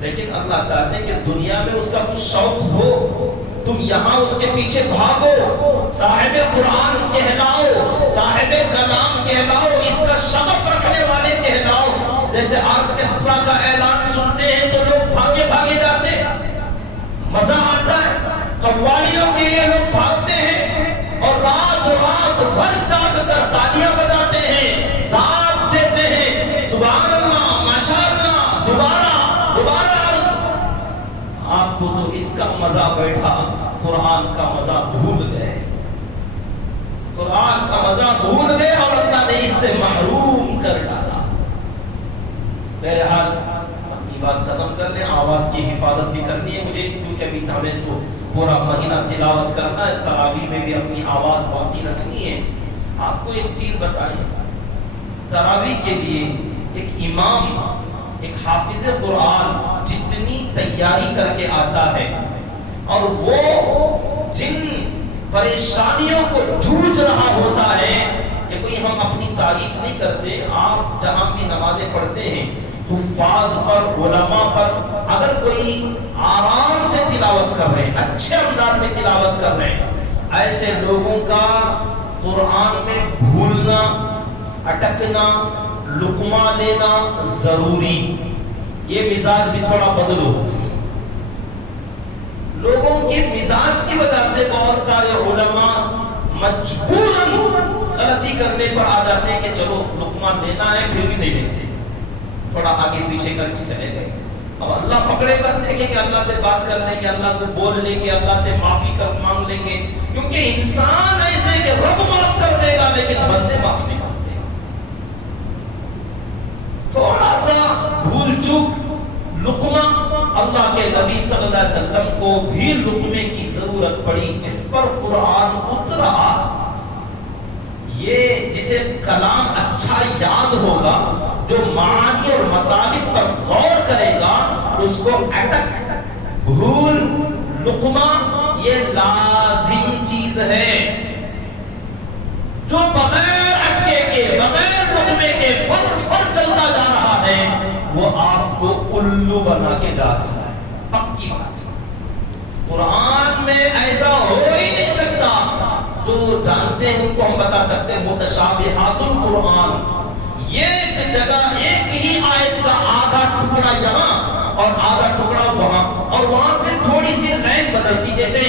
لیکن اللہ چاہتے ہیں کہ دنیا میں اس کا کچھ شوق ہو، تم یہاں اس کے پیچھے بھاگو، صاحب قرآن کہلاؤ، صاحب کلام کہلاؤ، اس کا شغف رکھنے والے کہلاؤ۔ جیسے آرکیسٹرا کا اعلان سنتے ہیں تو لوگ بھاگے بھاگے جاتے ہیں، مزہ آتا ہے، قوالیوں کے لیے لوگ بھاگتے ہیں اور رات رات بھر جاگ کر تالیاں بجاتے ہیں، داد دیتے ہیں، سبحان اللہ، ماشاء اللہ، دوبارہ عرض۔ آپ کو تو اس کا مزہ بیٹھا، قرآن کا مزہ بھول گئے، قرآن کا مزہ بھول گئے اور اللہ نے اس سے محروم کر ڈالا۔ بہرحال اپنی بات ختم کر لیں، آواز کی حفاظت بھی کرنی ہے مجھے، کیونکہ ابھی ہمیں تو پورا مہینہ تلاوت کرنا ہے، تراویح میں بھی اپنی آواز باقی رکھنی ہے۔ آپ کو ایک چیز بتائیں، تراویح کے لیے ایک امام، ایک حافظ قرآن جتنی تیاری کر کے آتا ہے اور وہ جن پریشانیوں کو جوجھ رہا ہوتا ہے، یہ کوئی ہم اپنی تعریف نہیں کرتے، آپ جہاں بھی نمازیں پڑھتے ہیں حفاظ پر، علماء پر، اگر کوئی آرام سے تلاوت کر رہے ہیں، اچھے انداز میں تلاوت کر رہے ہیں، ایسے لوگوں کا قرآن میں بھولنا، اٹکنا، لقمہ لینا ضروری۔ یہ مزاج بھی تھوڑا بدلو۔ لوگوں کے مزاج کی وجہ سے بہت سارے علماء مجبوراً غلطی کرنے پر آ جاتے ہیں کہ چلو لقمہ لینا ہے، پھر بھی نہیں لیتے، تھوڑا آگے پیچھے کر کے چلے گئے۔ اب اللہ پکڑے گا، دیکھیں کہ اللہ سے بات کر لیں گے، اللہ کو بول لیں گے، اللہ سے معافی کر مانگ لیں گے، کیونکہ انسان ایسے کہ رب معاف کر دے گا لیکن بندے معاف نہیں کرتے۔ تھوڑا سا بھول چوک، لقمہ، اللہ کے نبی صلی اللہ علیہ وسلم کو بھی لقمے کی ضرورت پڑی، جس پر قرآن اترا۔ یہ جسے کلام اچھا یاد ہوگا، جو معانی اور مطالب پر غور کرے گا، اس کو اٹک، بھول، لقمہ یہ لازم چیز ہے۔ جو بغیر اٹکے کے بغیر لقمے کے فر چلتا جا رہا ہے، وہ آپ کو الو بنا کے جا رہا ہے. پکی بات. قرآن میں ایسا ہو ہی نہیں سکتا. جو جانتے ہیں ان کو ہم بتا سکتے ہیں متشابہات القرآن. ایک جگہ ایک ہی آیت کا آدھا ٹکڑا یہاں اور آدھا ٹکڑا وہاں، اور وہاں سے تھوڑی سی لائن بدلتی، جیسے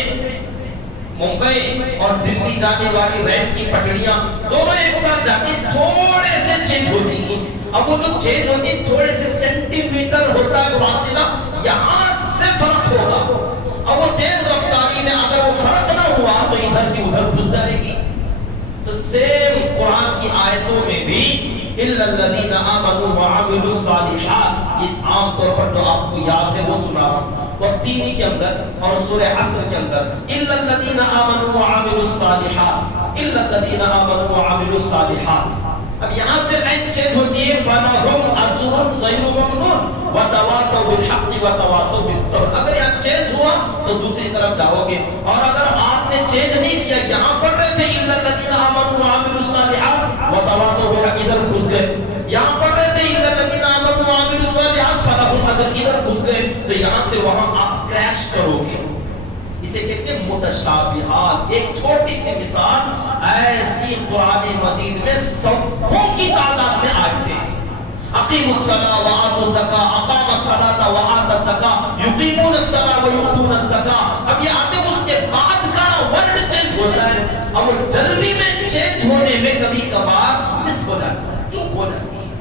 ممبئی اور دلی جانے والی ریل کی پٹڑیاں دونوں ایک ساتھ جاتی، تھوڑے سے چینج ہوتی ہیں. اب وہ جو چینج ہوتی ہے تھوڑے سے سینٹی میٹر ہوتا ہے فاصلہ، یہاں سے فرق ہوگا. اب وہ تیز رفتاری میں اگر وہ فرق نہ ہوا تو ادھر کی ادھر گھس جائے گی. تو سیم قرآن کی آیتوں میں بھی الا الذین آمنوا وعملوا الصالحات، یہ عام طور پر جو آپ کو یاد ہے وہ سنا رہا ہوں. والتین کے اندر اور سورہ عصر کے اندر الا الذین آمنوا وعملوا الصالحات، الا الذین آمنوا وعملوا الصالحات. اب یہاں سے لائن چینج ہوتی ہے فَلَهُمْ أَجْرٌ غَيْرُ مَمْنُونٍ وَتَوَاصَوْا بِالْحَقِّ وَتَوَاصَوْا بِالصَّبْرِ. اگر یہاں چینج ہوا تو دوسری طرف جاؤ گے، اور اگر آپ نے چینج نہیں کیا، یہاں پڑھ رہے تھے إِلَّا الَّذِينَ آمَنُوا وَعَمِلُوا الصَّالِحَاتِ وَتَوَاصَوْا بِالْحَقِّ، ادھر گھس گئے. یہاں پڑھ رہے تھے إِلَّا الَّذِينَ آمَنُوا وَعَمِلُوا الصَّالِحَاتِ فَلَهُمْ أَجْرٌ، ادھر گھس گئے تو یہاں سے وہاں آپ کریش کرو گے. اسے کہتے ہیں متشابہات. ایک چھوٹی سی مثال، ایسی قرآن مجید میں صفوں کی تعداد میں آیتیں ہیں. اقیموا الصلاۃ وآتوا الزکاۃ، اقام الصلاۃ وآتى الزکاۃ، یقیمون الصلاۃ ویؤتون الزکاۃ. اب یہ آتے اس کے بعد کا ورڈ چینج ہوتا ہے. اب وہ جلدی میں چینج ہونے میں کبھی کبھار مس ہو جاتا ہے، چوک ہو جاتی ہے.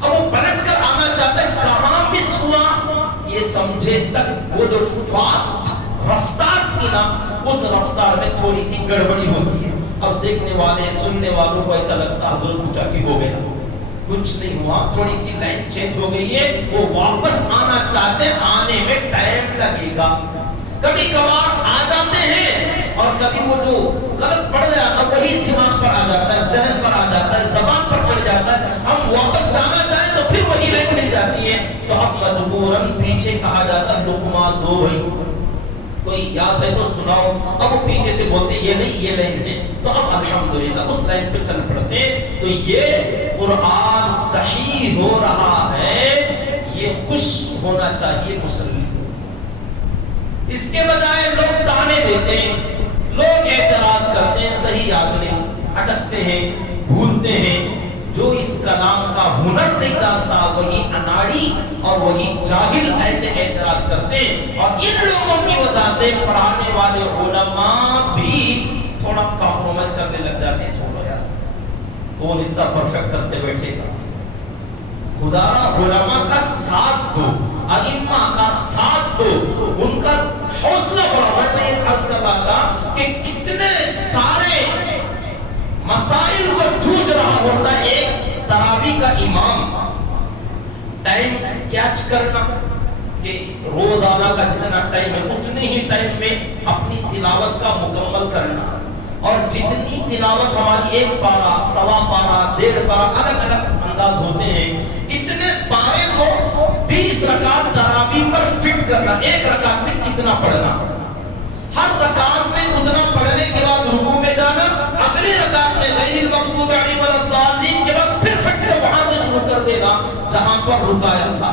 اب وہ پلٹ کر آنا چاہتا ہے، کہاں مس ہوا یہ سمجھے تک وہ جو فاسٹ رفتار تھی نا، اس رفتار میں تھوڑی سی گڑبڑی ہوتی ہے. اب دیکھنے والے سننے والوں کو ایسا لگتا حضرت پوچھا کہ ہو گیا. کچھ نہیں ہوا، تھوڑی سی لائن چینج ہو گئی ہے. وہ واپس آنا چاہتے، آنے میں ٹائم لگے گا. کبھی کبھار آ جاتے ہیں اور کبھی وہ جو غلط پڑھ گیا نا وہی دماغ پر آ جاتا ہے، ذہن پر آ جاتا ہے، زبان پر چڑھ جاتا ہے. ہم واپس جانا چاہیں تو پھر وہی لائن مل جاتی ہے. تو اب مجبوراً پیچھے کہا جاتا ہے لقمہ دو بھائی، کوئی یاد ہے تو سناؤ. اب وہ پیچھے سے بولتے یہ نہیں یہ لائن ہے، تو اب الحمدللہ اس لائن پہ چل پڑتے. تو یہ قرآن صحیح ہو رہا ہے، یہ خوش ہونا چاہیے مسلم. اس کے بجائے لوگ تانے دیتے ہیں، لوگ اعتراض کرتے ہیں، صحیح یاد نہیں، اٹکتے ہیں، بھولتے ہیں. جو اس کلام کا ہنر نہیں جانتا وہی اناڑی اور وہی جاہل ایسے اعتراض کرتے ہیں. اور ان لوگوں کی وجہ سے پڑھانے والے علماء بھی تھوڑا کمپرومائز کرنے لگ جاتے ہیں. تھوڑا یار کون اتنا پرفیکٹ کرتے بیٹھے گا. خدا علماء کا ساتھ دو، ائمہ کا ساتھ دو، ان کا حوصلہ بڑھا. میں تو یہ عرض کر رہا تھا کہ کتنے سارے مسائل کو جھوج رہا ہوتا ہے ایک تراویح کا امام. ٹائم کیچ کرنا کہ روزانہ کا جتنا ٹائم ہے اتنے ہی ٹائم میں اپنی تلاوت کا مکمل کرنا، اور جتنی تلاوت ہماری ایک پارہ، سوا پارہ، 1.5 پارہ، الگ الگ انداز ہوتے ہیں. اتنے پارے کو 20 رکعت تراویح پر فٹ کرنا. ایک رکعت میں کتنا پڑھنا، ہر رکعت میں اتنا پڑھنے کے بعد رکوع میں جانا، اگلی رکعت میں غیر المغضوب علیہم ولا الضالین کے بعد پھر فٹ سے وہاں سے شروع کر دینا جہاں پر رکایا تھا.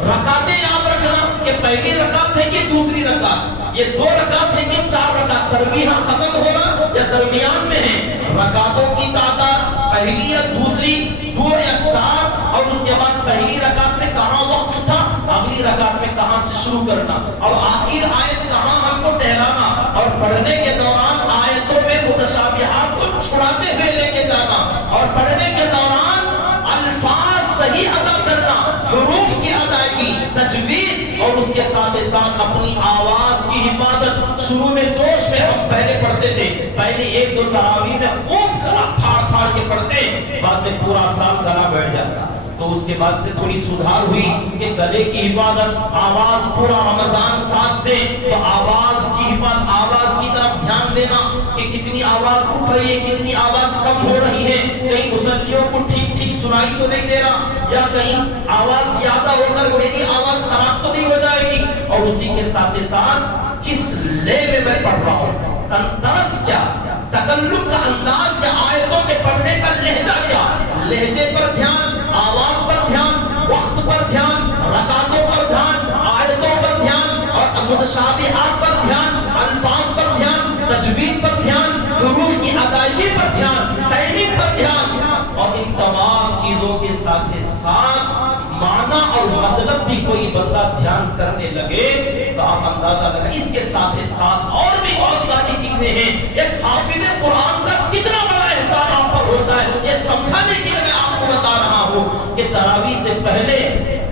رکعتیں یاد رکھنا کہ پہلی رکعت ہے کہ دوسری رکعت، یہ 2 رکعت ہے کہ 4 رکعت، تربیہ ختم ہونا یا درمیان میں ہے. رکعتوں کی تعداد پہلی یا دوسری، 2 یا 4، اور اس کے بعد پہلی رکعت میں کہاں وقف تھا، اگلی رکعت میں کہاں سے شروع کرنا، اور آخر آیت کہاں ہم کو ٹھہرانا، اور پڑھنے کے دوران آیتوں میں متشابہات کو چھڑاتے ہوئے لے کے جانا، اور پڑھنے کے دوران الفاظ صحیح ادا کرنا، حروف کی ادائیگی، تجوید، اور اس کے ساتھ ساتھ اپنی آواز کی حفاظت. شروع میں جوش میں ہم پہلے پڑھتے تھے، پہلے 1-2 تراویح میں خوب گلا پھاڑ پھاڑ کے پڑھتے، بعد میں پورا سال گلا بیٹھ جاتا. تو اس کے بعد سے تھوڑی سدھار ہوئی کہ گلے کی حفاظت، آواز پورا رمضان ساتھ دے تو آواز کی حفاظت، آواز کی طرف دھیان دینا کہ کتنی آواز اٹھ رہی ہے، کتنی آواز کم ہو رہی ہے، کہیں مصلیوں کو ٹھیک ٹھیک سنائی تو نہیں دے رہا، یا کہیں آواز زیادہ ہو کر میری آواز خراب تو نہیں ہو جائے گی. اور اسی کے ساتھ ساتھ کس لے میں میں پڑھ رہا ہوں، تنترس کیا، تکلم کا انداز یا آیتوں کے پڑھنے کا لہجہ کیا، لہجے پر دھیان، آواز پر دھیان، وقت پر دھیان، رکعتوں پر دھیان، آیتوں پر دھیان اور متشابہات پر دھیان، الفاظ پر دھیان، تجوید پر دھیان، حروف کی ادائیگی پر دھیان، ٹائمنگ پر دھیان، اور ان تمام چیزوں کے ساتھ ساتھ معنی اور مطلب بھی کوئی بندہ دھیان کرنے لگے تو آپ اندازہ لگا اس کے ساتھ ساتھ اور بھی بہت ساری چیزیں ہیں۔ ایک حافظ قرآن کا کتنا بڑا احسان آپ پر ہوتا ہے، یہ سمجھانے کے لیے میں آپ کو بتا رہا ہوں کہ تراویح سے پہلے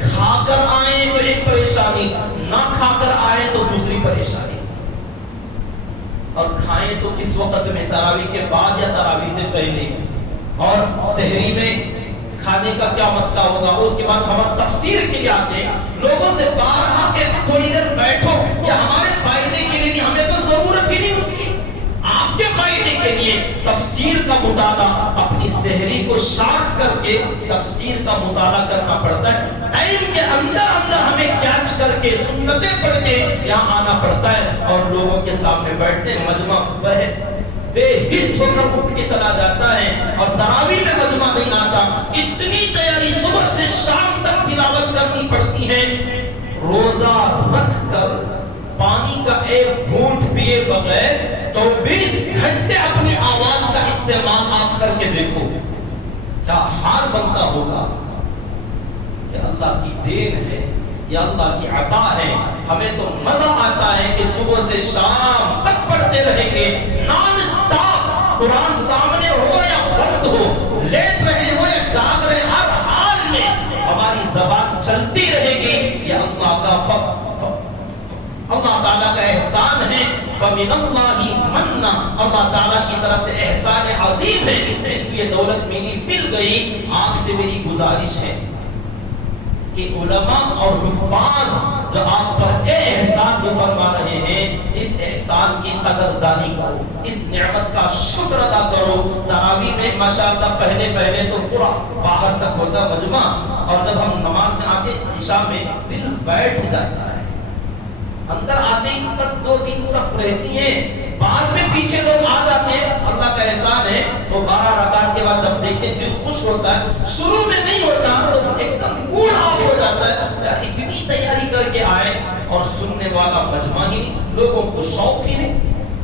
کھا کر آئیں تو ایک پریشانی، نہ کھا کر آئیں تو دوسری پریشانی، اور کھائیں تو کس وقت میں، تراویح کے بعد یا تراویح سے پہلے، اور سحری میں کھانے کا کیا مسئلہ ہوگا۔ اس کے بعد ہم تفسیر کے لیے آتے ہیں، لوگوں سے بارہا کہ تھوڑی دیر بیٹھو، یا ہمارے فائدے کے لیے نہیں، ہمیں تو ضرورت ہی نہیں اس کی، آپ کے فائدے کے لیے تفسیر کا مطالعہ، اپنی سحری کو شارٹ کر کے تفسیر کا مطالعہ کرنا پڑتا ہے، ٹائم کے اندر ہمیں کیچ کر کے سنتیں پڑھ کے یہاں آنا پڑتا ہے، اور لوگوں کے سامنے بیٹھتے ہیں، مجمع بے حس ہو کر اٹھ کے چلا جاتا ہے، اور تراویح میں مجمع نہیں آتا۔ اتنی تیاری صبح سے شام تک تلاوت کرنی پڑتی ہے، روزہ رکھ کر پانی کا ایک گھونٹ پیے بغیر 24 گھنٹے اپنی آواز کا استعمال آپ کر کے دیکھو، کیا حال بنتا ہوگا۔ یہ اللہ کی دین ہے، یہ اللہ کی عطا ہے، ہمیں تو مزہ آتا ہے کہ صبح سے شام تک پڑھتے رہیں گے، نان اسٹاپ، قرآن سامنے ہو یا بند ہو، لیٹ رہے ہو یا جاگ رہے، ہر حال میں ہماری زبان چلتی رہے گی۔ یہ اللہ کا اللہ تعالیٰ کا احسان ہے، فَمِنَ اللَّهِ مَنَّ، اللہ تعالیٰ کی طرف سے احسان عظیم ہے جس کو یہ دولت مل گئی۔ آپ سے میری گزارش ہے کہ علماء اور حفاظ جو آپ پر احسان جو فرما رہے ہیں، اس احسان کی قدردانی کرو، اس نعمت کا شکر ادا کرو۔ تراویح میں ماشاءاللہ پہلے تو پورا باہر تک ہوتا مجمع، اور جب ہم نماز میں آتے عشاء میں دل بیٹھ جاتا ہے، اندر آتے ہی بس 2-3 صف رہتی ہیں، بعد میں پیچھے لوگ آ جاتے ہیں، اللہ کا احسان ہے، وہ 12 رکعت کے بعد جب دیکھتے دل خوش ہوتا ہے، شروع میں نہیں ہوتا تو ایک دم موڈ آف ہو جاتا ہے، یار اتنی تیاری کر کے آئے اور سننے والا مجمع ہی نہیں، لوگوں کو شوق ہی نہیں۔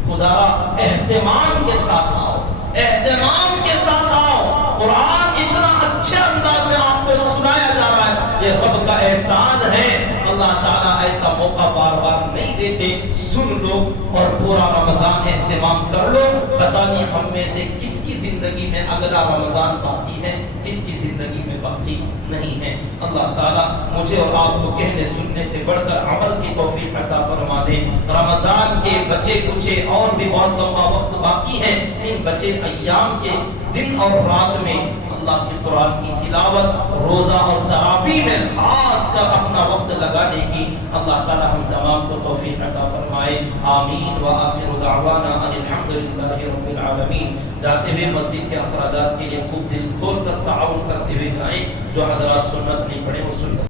خدا را اہتمام کے ساتھ آؤ، اہتمام کے ساتھ آؤ، قرآن اتنا اچھے انداز میں آپ کو سنایا جا رہا ہے، یہ رب کا احسان ہے۔ اللہ تعالیٰ ایسا موقع بار بار نہیں دیتے، سن لو اور پورا رمضان اہتمام کر لو۔ پتہ نہیں ہم میں سے کس کی زندگی میں اگلا رمضان باقی ہے، کس کی زندگی میں باقی نہیں ہے۔ اللہ تعالیٰ مجھے اور آپ کو کہنے سننے سے بڑھ کر عمل کی توفیق عطا فرما دے۔ رمضان کے بچے کچھ اور بھی بہت لمبا وقت باقی ہے، ان بچے ایام کے دن اور رات میں اللہ کے قرآن کی تلاوت، روزہ اور تراویح میں خاص کر اپنا وقت لگانے کی اللہ تعالی ہم تمام کو توفیق عطا فرمائے، آمین۔ وآخر دعوانا ان الحمدللہ رب العالمین۔ جاتے ہوئے مسجد کے اخراجات کے لیے خوب دل کھول کر تعاون کرتے ہوئے جائیں، جو حضرات سنت نہیں پڑھے وہ سنت